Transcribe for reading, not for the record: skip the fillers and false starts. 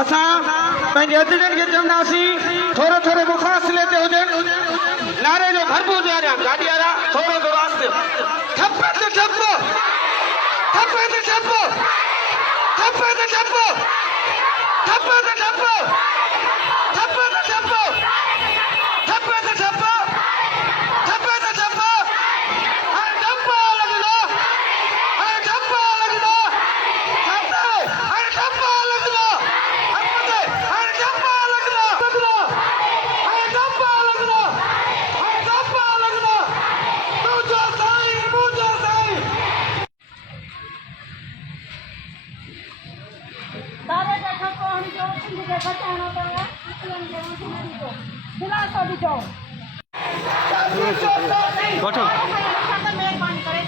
असां पंहिंजे अतिथियुनि खे चवंदासीं थोरो थोरो मुफ़ासिले ते हुजनि नारे जो भरपूर ॾियारिया गाॾी वारा थोरो थोरो आस्ते ठप ते ठप ठप ते ठप ठप ते ठप ठप ते ठप ठप ते ठप ठप ते ठप ठप ते ठप हाणे ठप लॻंदो हाणे ठप लॻंदो हाणे ठप लॻंदो हाणे ठप लॻंदो हाणे ठप लॻंदो हाणे ठप लॻंदो मुंहिंजो साईं मुंहिंजो साईं तारे के ठको हम जो सिंध के बचाना पड़ा इस्लाम के मुस्लिम को दिलासा दी जाओ बैठो मेहरबानी करे